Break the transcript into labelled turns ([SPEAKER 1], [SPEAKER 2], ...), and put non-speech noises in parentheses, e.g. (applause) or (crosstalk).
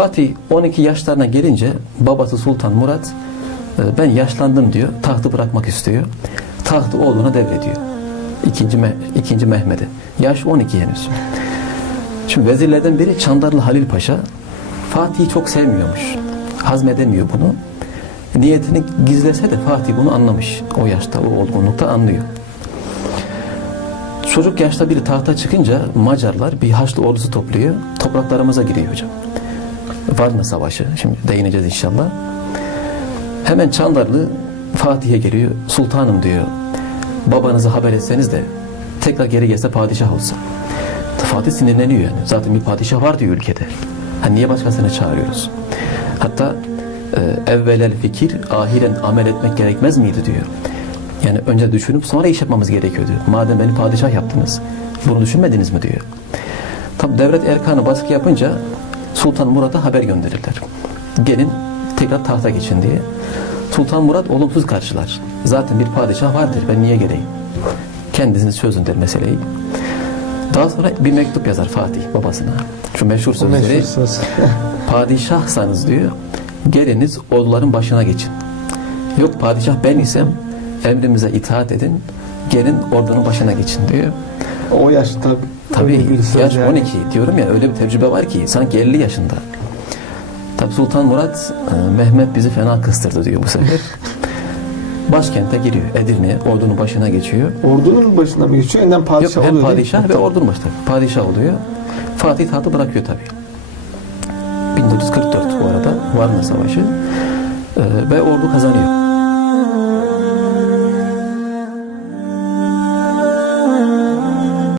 [SPEAKER 1] Fatih 12 yaşlarına gelince babası Sultan Murat e, ben yaşlandım diyor. Tahtı bırakmak istiyor. Tahtı oğluna devrediyor. İkinci, ikinci Mehmet'e. Yaş 12 henüz. Şimdi vezirlerden biri Çandarlı Halil Paşa Fatih'i çok sevmiyormuş. Hazmedemiyor bunu. Niyetini gizlese de Fatih bunu anlamış. O yaşta, o olgunlukta anlıyor. Çocuk yaşta biri tahta çıkınca Macarlar bir Haçlı ordusu topluyor. Topraklarımıza giriyor hocam. Varna Savaşı. Şimdi değineceğiz inşallah. Hemen Çandarlı Fatih'e geliyor. Sultanım diyor. Babanızı haber etseniz de tekrar geri gelse padişah olsa. Fatih sinirleniyor yani. Zaten bir padişah var diyor ülkede. Ha niye başkasını çağırıyoruz? Hatta e, evvelel fikir ahiren amel etmek gerekmez miydi diyor. Yani önce düşünüp sonra iş yapmamız gerekiyordu. Madem beni padişah yaptınız, bunu düşünmediniz mi diyor. Tabi devlet erkanı baskı yapınca Sultan Murat'a haber gönderirler. Gelin tekrar tahta geçin diye. Sultan Murat olumsuz karşılar. Zaten bir padişah vardır ben niye geleyim? Kendiniz çözün der meseleyi. Daha sonra bir mektup yazar Fatih babasına. Şu meşhur sözleri
[SPEAKER 2] meşhur söz. (laughs)
[SPEAKER 1] padişahsanız diyor geliniz orduların başına geçin. Yok padişah ben isem emrimize itaat edin gelin ordunun başına geçin diyor.
[SPEAKER 2] o yaşta
[SPEAKER 1] Tabii
[SPEAKER 2] söz
[SPEAKER 1] yaş
[SPEAKER 2] yani.
[SPEAKER 1] 12 diyorum ya öyle bir tecrübe var ki sanki 50 yaşında. Tabi Sultan Murat e, Mehmet bizi fena kıstırdı diyor bu sefer. (laughs) Başkente giriyor Edirne'ye ordunun başına geçiyor.
[SPEAKER 2] Ordunun başına mı geçiyor? Yeniden
[SPEAKER 1] Yok
[SPEAKER 2] padişah
[SPEAKER 1] hem
[SPEAKER 2] oluyor mi?
[SPEAKER 1] padişah ve ordunun başında. Padişah oluyor. Fatih tahtı bırakıyor tabi. 1444 bu arada Varna Savaşı. E, ve ordu kazanıyor.